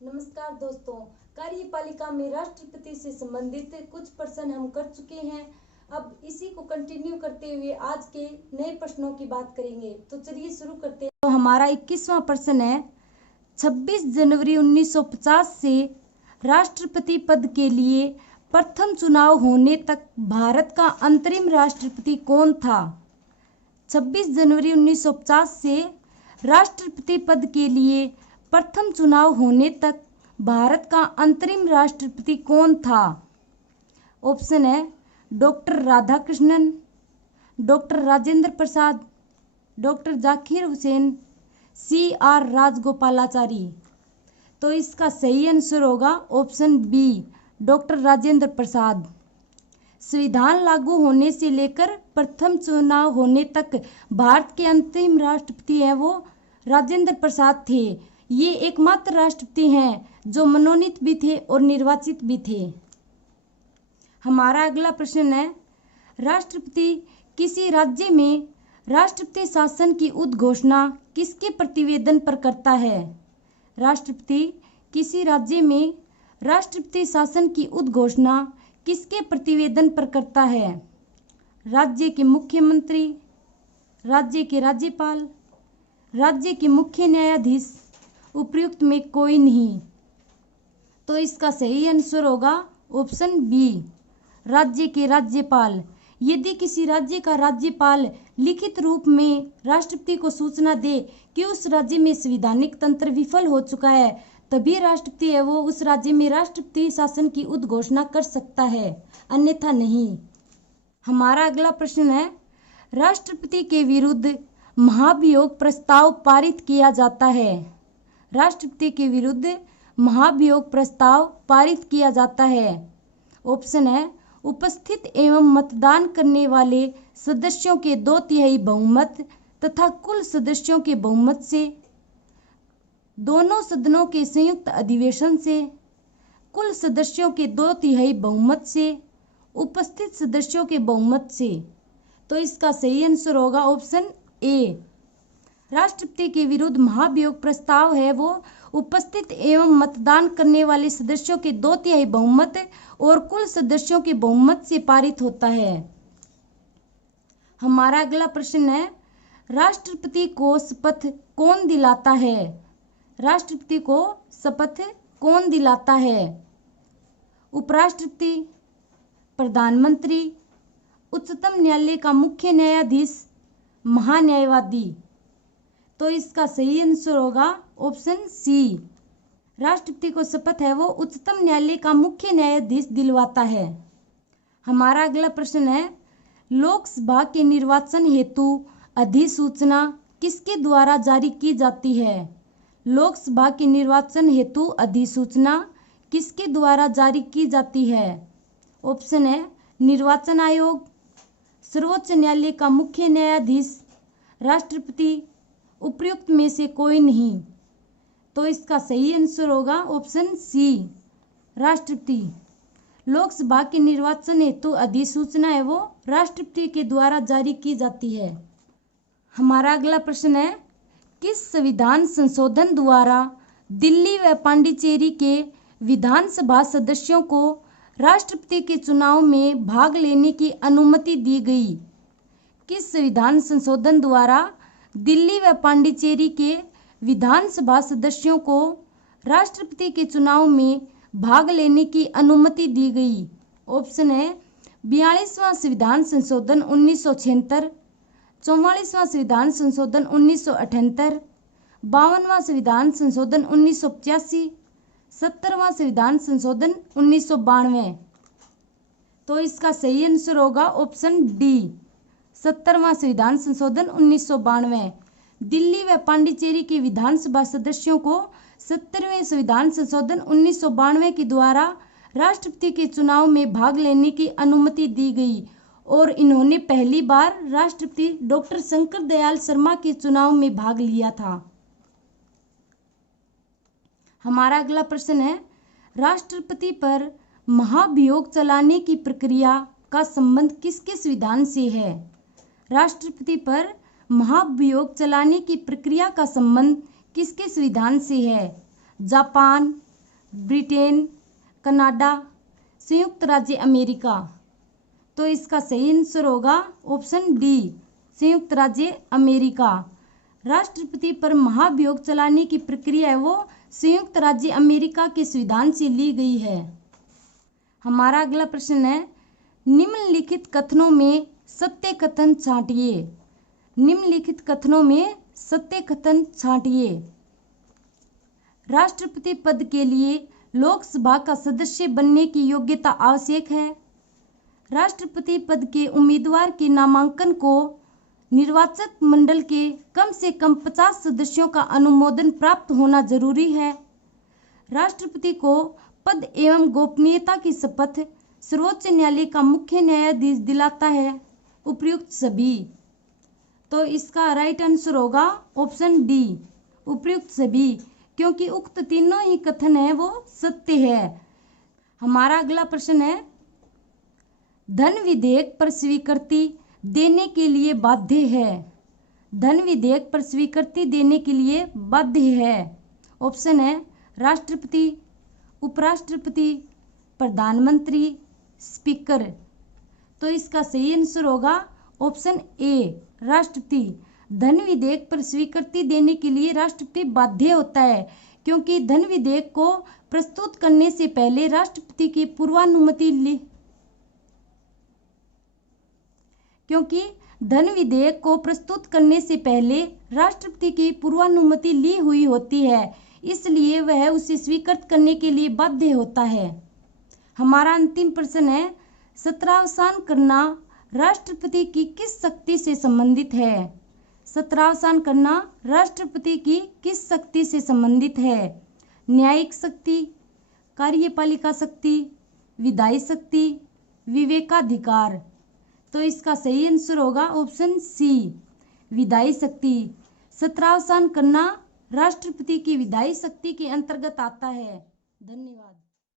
नमस्कार दोस्तों, कार्यपालिका में राष्ट्रपति से संबंधित कुछ प्रश्न हम कर चुके हैं। अब इसी को कंटिन्यू करते हुए आज के नए प्रश्नों की बात करेंगे। तो चलिए शुरू करते हैं। तो हमारा 21वां प्रश्न है, 26 जनवरी 1950 से राष्ट्रपति पद के लिए प्रथम चुनाव होने तक भारत का अंतरिम राष्ट्रपति कौन था? 26 जनवरी 1950 से राष्ट्रपति पद के लिए प्रथम चुनाव होने तक भारत का अंतरिम राष्ट्रपति कौन था? ऑप्शन है doctor Radhakrishnan, doctor Rajendra Prasad, doctor Zakir Hussain, CR Rajagopalachari. तो इसका सही आंसर होगा option B, doctor Rajendra Prasad. संविधान लागू होने से लेकर प्रथम चुनाव होने तक भारत के अंतिम राष्ट्रपति हैं वो राजेंद्र प्रसाद थे। ये एकमात्र राष्ट्रपति हैं जो मनोनीत भी थे और निर्वाचित भी थे। हमारा अगला प्रश्न है, राष्ट्रपति किसी राज्य में राष्ट्रपति शासन की उद्घोषणा किसके प्रतिवेदन पर करता है? राष्ट्रपति किसी राज्य में राष्ट्रपति शासन की उद्घोषणा किसके प्रतिवेदन पर करता है? राज्य के मुख्यमंत्री, राज्य के राज्यपाल, राज्य के मुख्य न्यायाधीश, उपयुक्त में कोई नहीं। तो इसका सही आंसर होगा ऑप्शन बी, राज्य के राज्यपाल। यदि किसी राज्य का राज्यपाल लिखित रूप में राष्ट्रपति को सूचना दे कि उस राज्य में संवैधानिक तंत्र विफल हो चुका है, तभी राष्ट्रपति है वो उस राज्य में राष्ट्रपति शासन की उद्घोषणा कर सकता है, अन्यथा नहीं। हमारा अगला प्रश्न है, राष्ट्रपति के विरुद्ध महाभियोग प्रस्ताव पारित किया जाता है। राष्ट्रपति के विरुद्ध महाभियोग प्रस्ताव पारित किया जाता है। ऑप्शन है उपस्थित एवं मतदान करने वाले सदस्यों के 2/3 बहुमत तथा कुल सदस्यों के बहुमत से, दोनों सदनों के संयुक्त अधिवेशन से, कुल सदस्यों के 2/3 बहुमत से, उपस्थित सदस्यों के बहुमत से। तो इसका सही आंसर होगा ऑप्शन ए। राष्ट्रपति के विरुद्ध महाभियोग प्रस्ताव है वो उपस्थित एवं मतदान करने वाले सदस्यों के 2/3 बहुमत और कुल सदस्यों के बहुमत से पारित होता है। हमारा अगला प्रश्न है, राष्ट्रपति को शपथ कौन दिलाता है? राष्ट्रपति को शपथ कौन दिलाता है? उपराष्ट्रपति, प्रधानमंत्री, उच्चतम न्यायालय का मुख्य न्यायाधीश, महान्यायवादी। तो इसका सही आंसर होगा ऑप्शन सी, राष्ट्रपति को शपथ है वो उच्चतम न्यायालय का मुख्य न्यायाधीश दिलवाता है। हमारा अगला प्रश्न है, लोकसभा के निर्वाचन हेतु अधिसूचना किसके द्वारा जारी की जाती है? लोकसभा के निर्वाचन हेतु अधिसूचना किसके द्वारा जारी की जाती है? ऑप्शन है निर्वाचन आयोग, सर्वोच्च न्यायालय का मुख्य न्यायाधीश, राष्ट्रपति, उपयुक्त में से कोई नहीं। तो इसका सही आंसर होगा ऑप्शन सी, राष्ट्रपति। लोकसभा के निर्वाचन हेतु अधिसूचना है वो राष्ट्रपति के द्वारा जारी की जाती है। हमारा अगला प्रश्न है, किस संविधान संशोधन द्वारा दिल्ली व पांडिचेरी के विधानसभा सदस्यों को राष्ट्रपति के चुनाव में भाग लेने की अनुमति दी गई? किस संविधान संशोधन द्वारा दिल्ली व पांडिचेरी के विधानसभा सदस्यों को राष्ट्रपति के चुनाव में भाग लेने की अनुमति दी गई? ऑप्शन है 42वां संविधान संशोधन 1976, 44वां संविधान संशोधन 1978, 52वां संविधान संशोधन 1985, 70वां संविधान संशोधन 1992। तो इसका सही आंसर होगा ऑप्शन डी, 70वां संविधान संशोधन 1992। दिल्ली व पांडिचेरी के विधानसभा सदस्यों को 70वें संविधान संशोधन 1992 के द्वारा राष्ट्रपति के चुनाव में भाग लेने की अनुमति दी गई और इन्होंने पहली बार राष्ट्रपति डॉक्टर शंकर दयाल शर्मा के चुनाव में भाग लिया था। हमारा अगला प्रश्न है, राष्ट्रपति पर महाभियोग चलाने की प्रक्रिया का संबंध किसके संविधान से है? राष्ट्रपति पर महाभियोग चलाने की प्रक्रिया का संबंध किसके संविधान से है? जापान, ब्रिटेन, कनाडा, संयुक्त राज्य अमेरिका। तो इसका सही आंसर होगा ऑप्शन डी, संयुक्त राज्य अमेरिका। राष्ट्रपति पर महाभियोग चलाने की प्रक्रिया है वो संयुक्त राज्य अमेरिका के संविधान से ली गई है। हमारा अगला प्रश्न है, निम्नलिखित कथनों में सत्य कथन छांटिए। निम्नलिखित कथनों में सत्य कथन छांटिए। राष्ट्रपति पद के लिए लोकसभा का सदस्य बनने की योग्यता आवश्यक है। राष्ट्रपति पद के उम्मीदवार के नामांकन को निर्वाचक मंडल के कम से कम 50 सदस्यों का अनुमोदन प्राप्त होना जरूरी है। राष्ट्रपति को पद एवं गोपनीयता की शपथ सर्वोच्च न्यायालय का मुख्य न्यायाधीश दिलाता है। उपयुक्त सभी। तो इसका राइट आंसर होगा ऑप्शन डी, उपयुक्त सभी, क्योंकि उक्त तीनों ही कथन है वो सत्य है। हमारा अगला प्रश्न है, धन विधेयक पर स्वीकृति देने के लिए बाध्य है। धन विधेयक पर स्वीकृति देने के लिए बाध्य है। ऑप्शन है राष्ट्रपति, उपराष्ट्रपति, प्रधानमंत्री, स्पीकर। तो इसका सही आंसर होगा ऑप्शन ए, राष्ट्रपति। धन विधेयक पर स्वीकृति देने के लिए राष्ट्रपति बाध्य होता है, क्योंकि धन विधेयक को प्रस्तुत करने से पहले राष्ट्रपति की पूर्वानुमति ली क्योंकि धन विधेयक को प्रस्तुत करने से पहले राष्ट्रपति की पूर्वानुमति ली हुई होती है, इसलिए वह उसे स्वीकृत करने के लिए बाध्य होता है। हमारा अंतिम प्रश्न है, सत्रावसान करना राष्ट्रपति की किस शक्ति से संबंधित है। सत्रावसान करना राष्ट्रपति की किस शक्ति से संबंधित है। न्यायिक शक्ति, कार्यपालिका शक्ति, विधायी शक्ति, विवेकाधिकार। तो इसका सही आंसर होगा ऑप्शन सी, विधायी शक्ति। सत्रावसान करना राष्ट्रपति की विधायी शक्ति के अंतर्गत आता है। धन्यवाद।